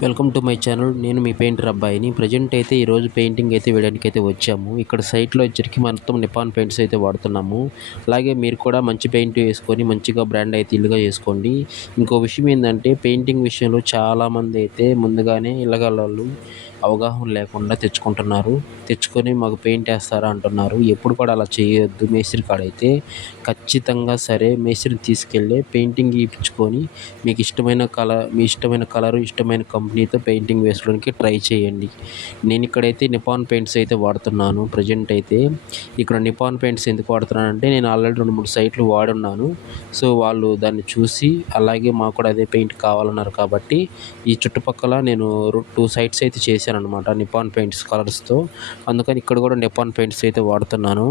Welcome to my channel. నేను మీ painter అబ్బాయిని. Present అయితే ఈరోజు పెయింటింగ్ అయితే వేయడానికి అయితే వచ్చాము. ఇక్కడ సైట్లో వచ్చరికి మొత్తం నిపాన్ పెయింట్స్ అయితే వాడుతున్నాము. అలాగే మీరు కూడా మంచి పెయింట్ వేసుకొని మంచిగా బ్రాండ్ అయితే ఇల్లుగా చేసుకోండి. ఇంకో విషయం ఏంటంటే పెయింటింగ్ విషయంలో చాలామంది అయితే ముందుగానే ఇళ్ళగలలు అవగాహన లేకుండా తెచ్చుకుంటున్నారు. తెచ్చుకొని మాకు పెయింట్ వేస్తారా అంటున్నారు. ఎప్పుడు కూడా అలా చేయొద్దు. మేస్త్రి కాడైతే ఖచ్చితంగా సరే మేస్త్రిని తీసుకెళ్ళి పెయింటింగ్ గీయించుకొని మీకు ఇష్టమైన మీ ఇష్టమైన కలరు ఇష్టమైన కంపెనీతో పెయింటింగ్ వేసుకోవడానికి ట్రై చేయండి. నేను ఇక్కడైతే నిపాన్ పెయింట్స్ అయితే వాడుతున్నాను. ప్రజెంట్ అయితే ఇక్కడ నిపాన్ పెయింట్స్ ఎందుకు వాడుతున్నానంటే నేను ఆల్రెడీ 2-3 సైట్లు వాడున్నాను. సో వాళ్ళు దాన్ని చూసి అలాగే మాకు కూడా అదే పెయింట్ కావాలన్నారు కాబట్టి ఈ చుట్టుపక్కల నేను 2 సైట్స్ అయితే చేశానన్నమాట నిపాన్ పెయింట్స్ కలర్స్తో. అందుకని ఇక్కడ కూడా నిపాన్ పెయింట్స్ అయితే వాడుతున్నాను.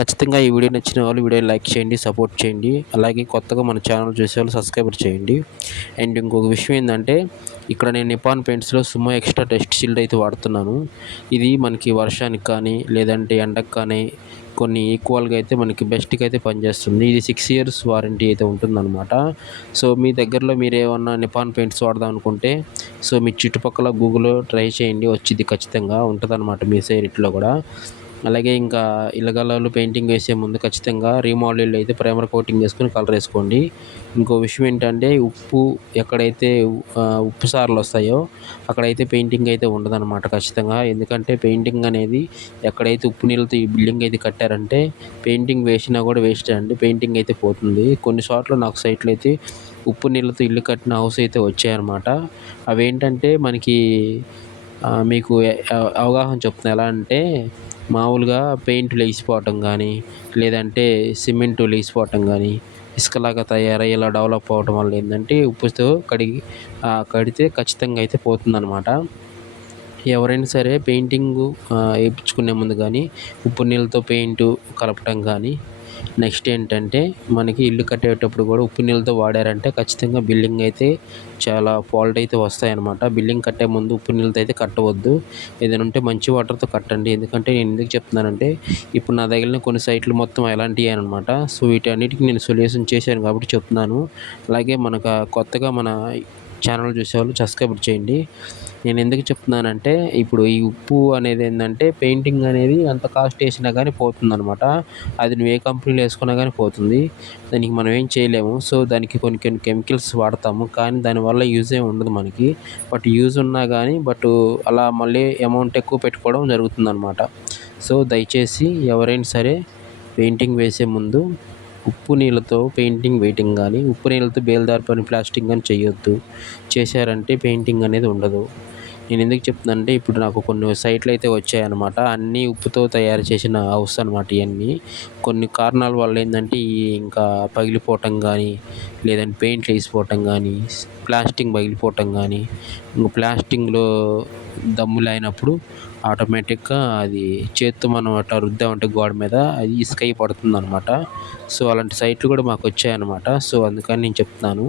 ఖచ్చితంగా ఈ వీడియో నచ్చిన వాళ్ళు వీడియోని లైక్ చేయండి, సపోర్ట్ చేయండి. అలాగే కొత్తగా మన ఛానల్ చూసే వాళ్ళు సబ్స్క్రైబర్ చేయండి. అండ్ ఇంకొక విషయం ఏంటంటే ఇక్కడ నేను నిపాన్ పెయింట్స్లో సుమో ఎక్స్ట్రా టెస్ట్ షీల్డ్ అయితే వాడుతున్నాను. ఇది మనకి వర్షానికి కానీ లేదంటే ఎండకు కానీ కొన్ని ఈక్వల్గా అయితే మనకి బెస్ట్గా అయితే పనిచేస్తుంది. ఇది 6 years వారంటీ అయితే ఉంటుందన్నమాట. సో మీ దగ్గరలో మీరు ఏమన్నా నిపాన్ పెయింట్స్ వాడదాం అనుకుంటే సో మీ చుట్టుపక్కల గూగుల్లో ట్రై చేయండి, వచ్చింది ఖచ్చితంగా ఉంటుందన్నమాట మీ సైట్లో కూడా. అలాగే ఇంకా ఇళ్ళగలలు పెయింటింగ్ వేసే ముందు ఖచ్చితంగా రీమోడల్ అయితే ప్రైమర్ కోటింగ్ వేసుకొని కలర్ వేసుకోండి. ఇంకో విషయం ఏంటంటే ఎక్కడైతే ఉప్పు సార్లు వస్తాయో అక్కడైతే పెయింటింగ్ అయితే ఉండదన్నమాట ఖచ్చితంగా. ఎందుకంటే పెయింటింగ్ అనేది ఎక్కడైతే ఉప్పు నీళ్ళతో ఈ బిల్డింగ్ అయితే కట్టారంటే పెయింటింగ్ వేసినా కూడా వేస్ట్ అండి, పెయింటింగ్ అయితే పోతుంది. కొన్ని చోట్ల నాకు సైట్లు అయితే ఉప్పు నీళ్ళతో ఇల్లు కట్టిన హౌస్ అయితే వచ్చాయన్నమాట. అవేంటంటే మనకి మీకు అవగాహన చెప్తున్నా. ఎలా అంటే మామూలుగా పెయింట్ లేచిపోవటం కానీ లేదంటే సిమెంటు లేచిపోవటం కానీ ఇసుకలాగా తయారయ్యి ఇలా డెవలప్ అవ్వటం వల్ల ఏంటంటే ఉప్పుతో కడితే ఖచ్చితంగా అయితే పోతుందన్నమాట. ఎవరైనా సరే పెయింటింగు వేయించుకునే ముందు కానీ ఉప్పు నీళ్ళతో పెయింటు కలపటం కానీ నెక్స్ట్ ఏంటంటే మనకి ఇల్లు కట్టేటప్పుడు కూడా ఉప్పు నీళ్ళతో వాడారంటే ఖచ్చితంగా బిల్డింగ్ అయితే చాలా ఫాల్ట్ అయితే వస్తాయన్నమాట. బిల్డింగ్ కట్టే ముందు ఉప్పు నీళ్ళతో అయితే కట్టవద్దు. ఏదైనా ఉంటే మంచి వాటర్తో కట్టండి. ఎందుకంటే నేను ఎందుకు చెప్తున్నానంటే ఇప్పుడు నా తగిలిన కొన్ని సైట్లు మొత్తం అలాంటివి అనమాట. సో వీటన్నిటికీ నేను సొల్యూషన్ చేశాను కాబట్టి చెప్తున్నాను. అలాగే మనకు కొత్తగా మన ఛానల్ చూసేవాళ్ళు సబ్స్క్రైబ్ చేయండి. నేను ఎందుకు చెప్తున్నానంటే ఇప్పుడు ఈ ఉప్పు అనేది ఏంటంటే పెయింటింగ్ అనేది అంత కాస్ట్ వేసినా కానీ పోతుందన్నమాట. అది నువ్వు ఏ కంపెనీలో వేసుకున్నా కానీ పోతుంది. దానికి మనం ఏం చేయలేము. సో దానికి కొన్ని కొన్ని కెమికల్స్ వాడతాము కానీ దానివల్ల యూజ్ ఏమి ఉండదు మనకి. బట్ యూజ్ ఉన్నా కానీ అలా మళ్ళీ అమౌంట్ ఎక్కువ పెట్టుకోవడం జరుగుతుందన్నమాట. సో దయచేసి ఎవరైనా సరే పెయింటింగ్ వేసే ముందు ఉప్పు నీళ్ళతో పెయింటింగ్ వేయటం కానీ ఉప్పు నీళ్ళతో బేల్దారి పని ప్లాస్టింగ్ కానీ చేయొద్దు. చేశారంటే పెయింటింగ్ అనేది ఉండదు. నేను ఎందుకు చెప్తున్నానంటే ఇప్పుడు నాకు కొన్ని సైట్లు అయితే వచ్చాయన్నమాట. అన్నీ ఉప్పుతో తయారు చేసిన హౌస్ అనమాట ఇవన్నీ. కొన్ని కారణాల వల్ల ఏంటంటే ఇంకా పగిలిపోవటం కానీ లేదంటే పెయింట్లు వేసిపోవటం కానీ ప్లాస్టింగ్ పగిలిపోవటం కానీ ఇంక ప్లాస్టింగ్లో దమ్ములు అయినప్పుడు ఆటోమేటిక్గా అది చేత్తో మనం అట్లా రుద్దామంటే గోడ మీద అది ఇసుక అయి పడుతుందన్నమాట. సో అలాంటి సైట్లు కూడా మాకు వచ్చాయన్నమాట. సో అందుకని నేను చెప్తున్నాను.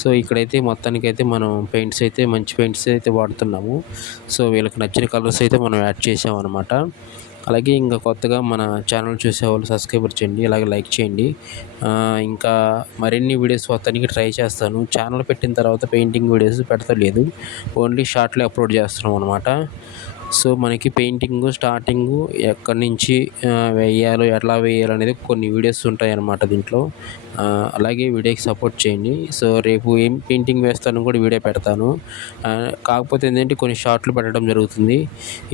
సో ఇక్కడైతే మొత్తానికైతే మనం పెయింట్స్ అయితే మంచి పెయింట్స్ అయితే వాడుతున్నాము. సో వీళ్ళకి నచ్చిన కలర్స్ అయితే మనం యాడ్ చేసామన్నమాట. అలాగే ఇంకా కొత్తగా మన ఛానల్ చూసేవాళ్ళు సబ్స్క్రైబర్ చేయండి, అలాగే లైక్ చేయండి. ఇంకా మరిన్ని వీడియోస్ మొత్తానికి ట్రై చేస్తాను. ఛానల్ పెట్టిన తర్వాత పెయింటింగ్ వీడియోస్ పెడతలేదు, ఓన్లీ షార్ట్లే అప్లోడ్ చేస్తున్నాం అనమాట. సో మనకి పెయింటింగు స్టార్టింగు ఎక్కడి నుంచి వేయాలో ఎట్లా వేయాలో అనేది కొన్ని వీడియోస్ ఉంటాయన్నమాట దీంట్లో. అలాగే వీడియోకి సపోర్ట్ చేయండి. సో రేపు ఏం పెయింటింగ్ వేస్తాను కూడా వీడియో పెడతాను. కాకపోతే ఏంటంటే కొన్ని షార్ట్లు పెట్టడం జరుగుతుంది.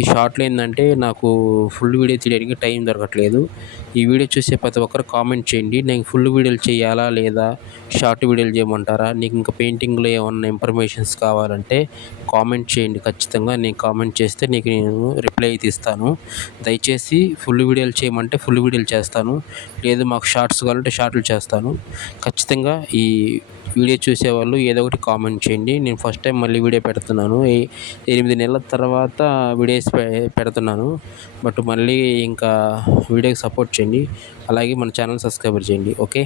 ఈ షార్ట్లు ఏంటంటే నాకు ఫుల్ వీడియో తీయడానికి టైం దొరకట్లేదు. ఈ వీడియో చూసే ప్రతి ఒక్కరు కామెంట్ చేయండి, నేను ఫుల్ వీడియోలు చేయాలా లేదా షార్ట్ వీడియోలు చేయమంటారా, నీకు ఇంకా పెయింటింగ్లో ఏమన్నా ఇన్ఫర్మేషన్స్ కావాలంటే కామెంట్ చేయండి. ఖచ్చితంగా నేను కామెంట్ చేస్తే నీకు నేను రిప్లై అయితే ఇస్తాను. దయచేసి ఫుల్ వీడియోలు చేయమంటే ఫుల్ వీడియోలు చేస్తాను, లేదు మాకు షార్ట్స్ కావాలంటే షార్ట్లు చేస్తాను. ఖచ్చితంగా ఈ వీడియో చూసేవాళ్ళు ఏదో ఒకటి కామెంట్ చేయండి. నేను ఫస్ట్ టైం మళ్ళీ వీడియో పెడుతున్నాను. 8 నెలల తర్వాత వీడియోస్ పెడుతున్నాను. బట్ మళ్ళీ ఇంకా వీడియోకి సపోర్ట్ చేయండి, అలాగే మన ఛానల్ సబ్స్క్రైబర్ చేయండి. ఓకే.